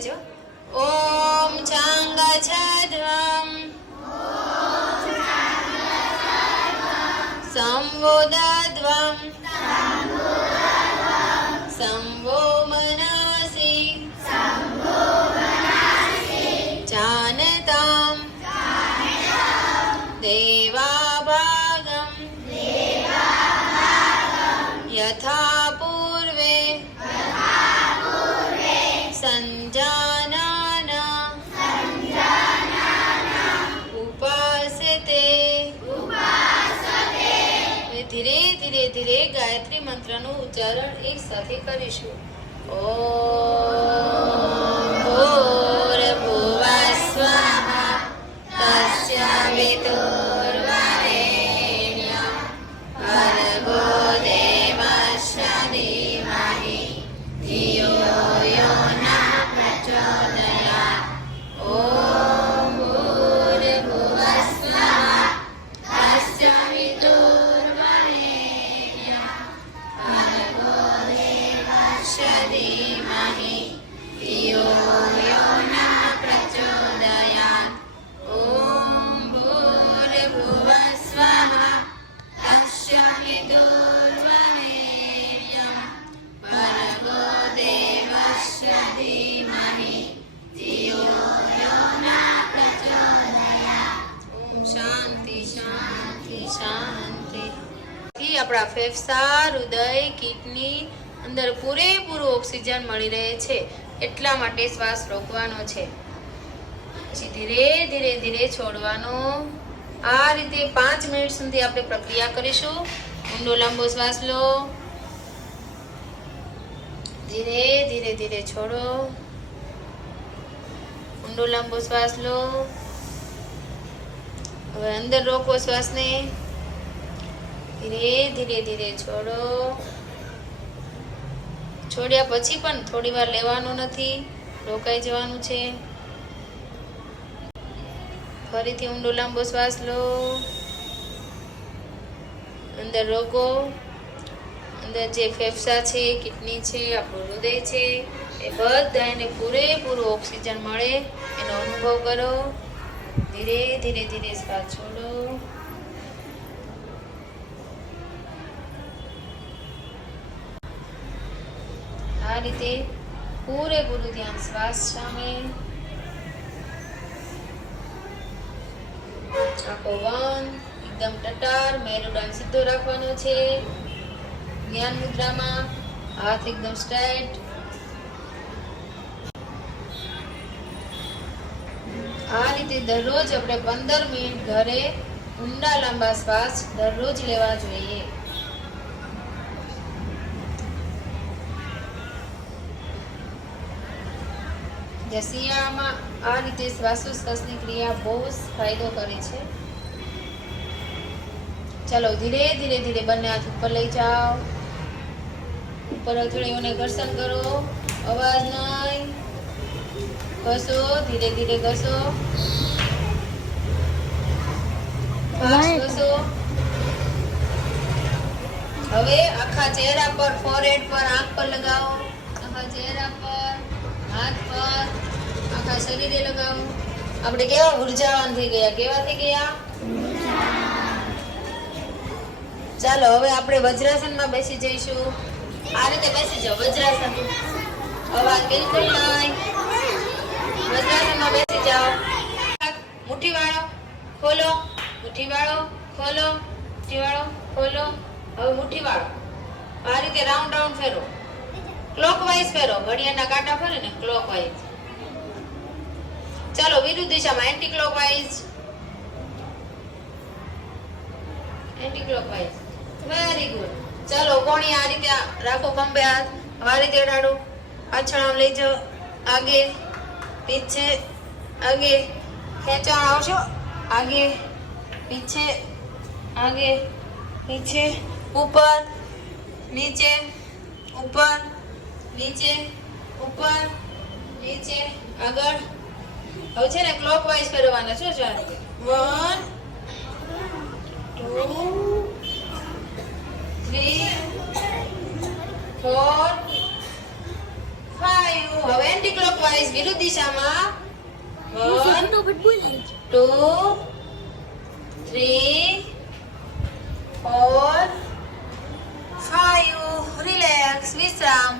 ओम चांगच्छध्वं संवोदध्वं संवो मनसि जानतां देवाभागं यथा पूर्वे संजानाना उपासते। धीरे धीरे धीरे गायत्री मंत्रનું ઉચ્ચારણ એક સાથે કરીશું। ઓમ ભૂર્ભુવઃ તસ્ય વિતુર્વરેણ્યં ભર્ગો દેવस्य ધીમહિ ધિયો यो न प्रचोदयात्। ॐ भूर्भुवः स्वः तस्य वितुर्वरेण्यं भर्गो देवस्य धीमहि धियो यो न प्रचोदयात्। ॐ भूर्भुवः स्वः तस्य वितुर्वरेण्यं भर्गो देवस्य धीमहि धियो यो न प्रचोदयात्। ओम शांति शांति शांति। આપણા ફેફસા હૃદય કિડની અંદર પૂરેપૂરું ઓક્સિજન મળી રહે છે એટલા માટે શ્વાસ રોકવાનો છે, પછી ધીરે ધીરે ધીરે છોડવાનો। આ રીતે 5 મિનિટ સુધી આપણે પ્રક્રિયા કરીશું। ઊંડો લાંબો શ્વાસ લો, ધીરે ધીરે ધીરે છોડો, ઊંડો લાંબો શ્વાસ લો। હવે અંદર રોકો શ્વાસને, ધીરે ધીરે ધીરે છોડો। છોડ્યા પછી પણ થોડી વાર લેવાનું નથી, રોકાઈ જવાનું છે। ફરીથી ઊંડો લાંબો શ્વાસ લો, અંદર રોકો। અંદર જે ફેફસા છે, કિડની છે, આપણું હૃદય છે, એ બધાને પૂરેપૂરું ઓક્સિજન મળે એનો અનુભવ કરો। ધીરે ધીરે ધીરે શ્વાસ છોડો। આ રીતે પૂરેપૂરું ધ્યાન શ્વાસ સામે। આંખો બંધ, એકદમ ટટાર, મેરુદંડ સીધો રાખવાનો છે। ધ્યાન મુદ્રામાં હાથ એકદમ સ્ટ્રેટ। આ રીતે દરરોજ આપણે 15 મિનિટ ઘરે ઊંડા લાંબા શ્વાસ દરરોજ લેવા જોઈએ। શિયાળામાં આ રીતે શ્વાસોશ્વાસની ક્રિયા બહુ જ ફાયદો કરે છે। ચાલો ધીરે ધીરે ધીરે બંને હાથ ઉપર લઈ જાઓ, ઉપર હથેળીઓને ઘર્ષણ કરો, અવાજ નહીં, ઘસો, ધીરે ધીરે ઘસો, ફાસ્ટ ઘસો। હવે આખા ચહેરા પર, ફોરહેડ પર, આંખ પર લગાવો, આખા ચહેરા પર, હાથ પર, આખા શરીરે લગાવો। આપણે કેવા ઉર્જાવાન થઈ ગયા, કેવા થઈ ગયા? ચાલો હવે આપણે વજ્રાસનમાં બેસી જઈશું। આ રીતે બેસી જાઓ વજ્રાસન, અવાજ બિલકુલ નહીં, વજ્રાસનમાં બેસી જાઓ। મુઠ્ઠી વાળો ખોલો, મુઠ્ઠી વાળો ખોલો, મુઠ્ઠી વાળો ખોલો। હવે મુઠ્ઠી વાળો આ રીતે રાઉન્ડ રાઉન્ડ ફેરો, ક્લોકવાઇઝ ફેરો, ઘડિયાળના કાંટા ફરે ને ક્લોકવાઇઝ। ચાલો વિરુદ્ધ દિશામાં anti clockwise, anti clockwise, very good. ચાલો કોણી આ રીતે રાખો, ખંભે હાથ આ રીતે અડાડો, પાછળ આમ લઈ જાઓ, આગે પીછે, આગે ખેંચવા આવશો, આગે પીછે, આગે પીછે, ઉપર નીચે, ઉપર નીચે, ઉપર નીચે, આગળ। હવે છે ને ક્લોકવાઇઝ ફેરવવાના છે। ચાલો 1 2 3 4 5. હવે એન્ટી ક્લોકવાઇઝ વિરુદ્ધ દિશામાં 1 2 3 4 5. રિલેક્સ, વિશ્રામ.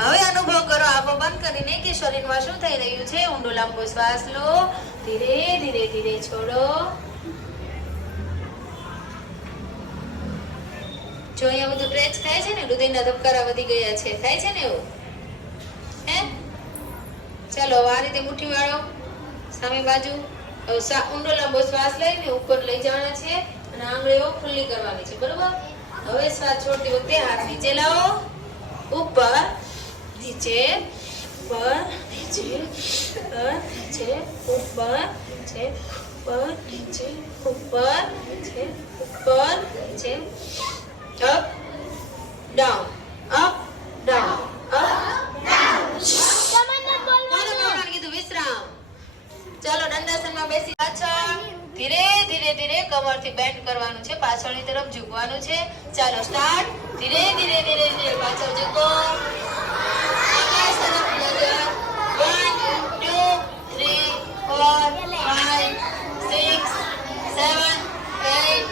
હવે અનુભવ કરો આંખો બંધ કરીને કે શરીરમાં શું થઈ રહ્યું છે. ઊંડો લાંબો શ્વાસ લો, ધીરે ધીરે ધીરે છોડો. જો અહીંયા બધું સ્ટ્રેચ થાય છે ને, હૃદયના ધબકારા વધી ગયા છે, થાય છે ને એવું? હે? ચાલો આ રીતે મુઠ્ઠી વાળો સામે બાજુ. હવે ઊંડો લાંબો શ્વાસ લઈને ઉપર લઈ જવાના છે અને આંગળીઓ ખુલ્લી કરવાની છે, બરોબર? હવે શ્વાસ છોડતી વખતે હાથ નીચે લાવો, ઉપર નીચે, ઉપર નીચે, ઉપર નીચે, ઉપર નીચે, ઉપર નીચે, ઉપર નીચે, ઉપર નીચે, up down, up down, up down. કીધું વિશ્રામ. ચાલો દંડાસનમાં બેસી પાછળ ધીરે ધીરે ધીરે કમરથી બેન્ડ કરવાનું છે, પાછળની તરફ ઝૂકવાનું છે. ચાલો સ્ટાર્ટ. ધીરે ધીરે ધીરે ધીરે પાછળ ઝૂકો, આકાશ તરફ નજર. 1 2 3 4 5 6 7 8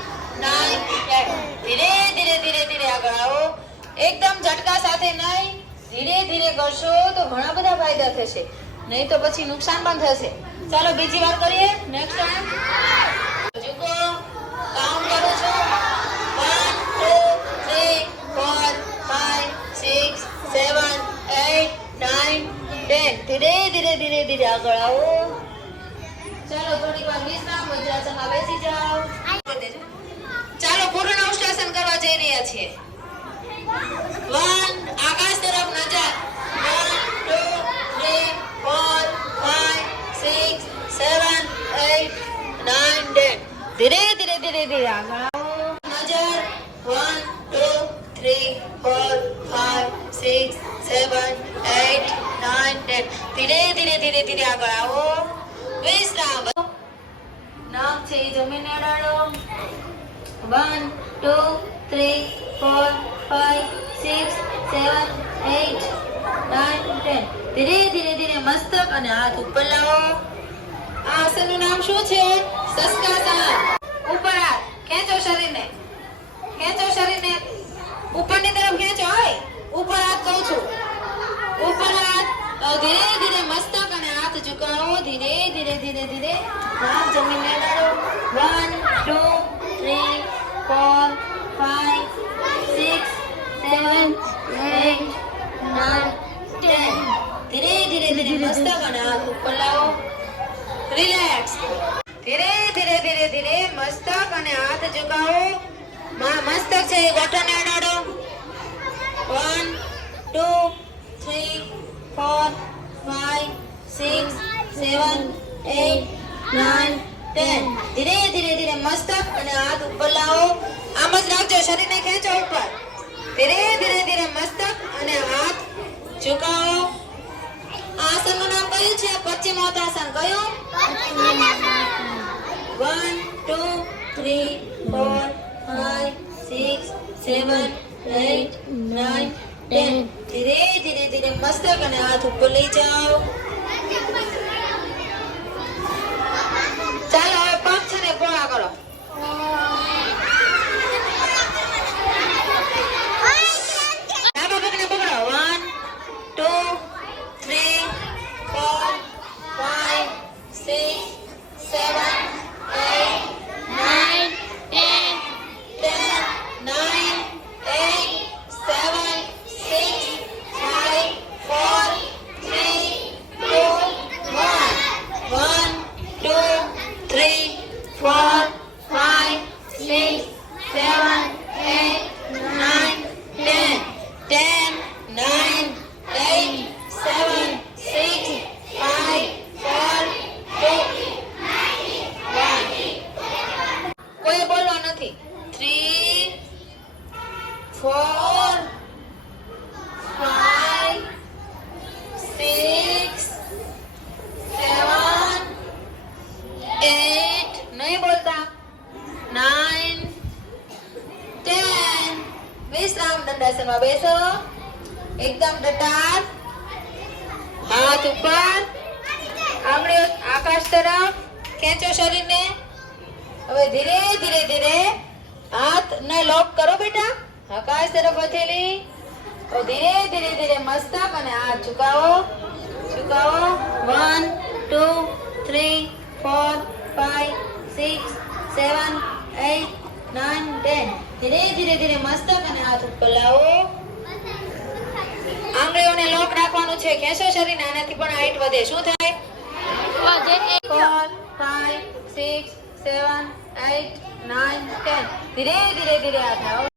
9 10. ધીરે ધીરે ધીરે ધીરે આગળ આવો. એકદમ ઝટકા સાથે નહીં, ધીરે ધીરે કરશો તો ઘણા બધા ફાયદા થશે, નહીં તો પછી નુકસાન પણ થશે. ચાલો બીજી વાર કરીએ. નેક્સ્ટ ટાઈમ ઝૂકો, કાઉન્ટ કરો છો. 1 2 3 4 5 6 7 8 9 10. ધીરે ધીરે ધીરે ધીરે આગળ આવો. ચાલો થોડીક વાર વિશ્રામ, વજ્રાસનમાં બેસી જાઓ. ચાલો પૂર્ણ ઉષ્ટાસન કરવા જઈ રહ્યા છીએ. 1 આકાશ તરફ નજર. 1 2 3 4 5 6 7 8 9 10. ધીરે ધીરે ધીરે ધીરે આગળ આવો. નજર. 1 2 3 4 5 6 7 8 9 10. ધીરે ધીરે ધીરે ધીરે આગળ આવો. વિશ્રામ. નાકથી જમીન અડાડો. 1 2 3 4 5 6 7 8 9 10. ધીરે ધીરે ધીરે મસ્તક અને હાથ ઉપર લાવો. આ આસનનું નામ શું છે? સસ્કાસન. ઉપર હાથ ખેંચો, શરીરને ખેંચો, શરીરને ઉપરની તરફ ખેંચો. હોય ઉપર હાથ કહું છું, ઉપર હાથ. ધીરે ધીરે મસ્તક અને હાથ ઝુકાવો. ધીરે ધીરે ધીરે ધીરે હાથ જમીને અડાડો. 1 2 3 4 5 6 7 8 9 10. ધીરે ધીરે ધીરે મસ્તક અને હાથ ઉપર લાવો. રિલેક્સ. ધીરે ધીરે ધીરે ધીરે મસ્તક અને હાથ ઝુકાવો. મસ્તક છે એ ગોઠણને અડાડો. 1 2 3 4 5 6 7 8 9 10. ધીરે ધીરે ધીરે મસ્તક અને હાથ ઉપર લાવો. આમ જ રાખજો, શરીરને ખેંચો ઉપર. ધીરે ધીરે ધીરે મસ્તક અને હાથ ઝુકાવો. આસનનું નામ કયું છે? પશ્ચિમોત્તાસન. કયું? 1 2 3 4 5 6 7 8 9 10. ધીરે ધીરે ધીરે મસ્તક અને હાથ ઉપર લઈ જાઓ. ચાલો હવે પગ છે ને પોળા કરો. ડાબા પગને પકડો. 1 2 3 4 5 6 7 8 9 10 9 8 7 6 5 4 3 2 1 2 3 4 5 6 7 8 9 10 10 9 8 7 6 5 4 2 1. કોઈ બોલવા નથી. 3 4 5 6 7 8. નહીં બોલતા. 9 10. વિશ્રામ. દંડાસનમાં બેસો. એકદમ ડટાર. હાથ ઉપર, આંગળીઓ આકાશ તરફ ખેંચો શરીરને. હવે ધીરે ધીરે ધીરે હાથને લોક કરો બેટા, આકાશ તરફ હથેળી. હવે ધીરે ધીરે ધીરે મસ્તક અને હાથ ઝુકાવો, ઝુકાવો. 1 2 3 4 5 6 7 8 9 10. ધીરે ધીરે ધીરે મસ્તક અને હાથ ઉપર લાવો. આંગળીઓને લોક રાખવાનું છે, ખેંચો શરીર. આનાથી પણ હાઈટ વધે. શું થાય? 4 5 6 7 8 9 10. ધીરે ધીરે ધીરે હાથ લાવો.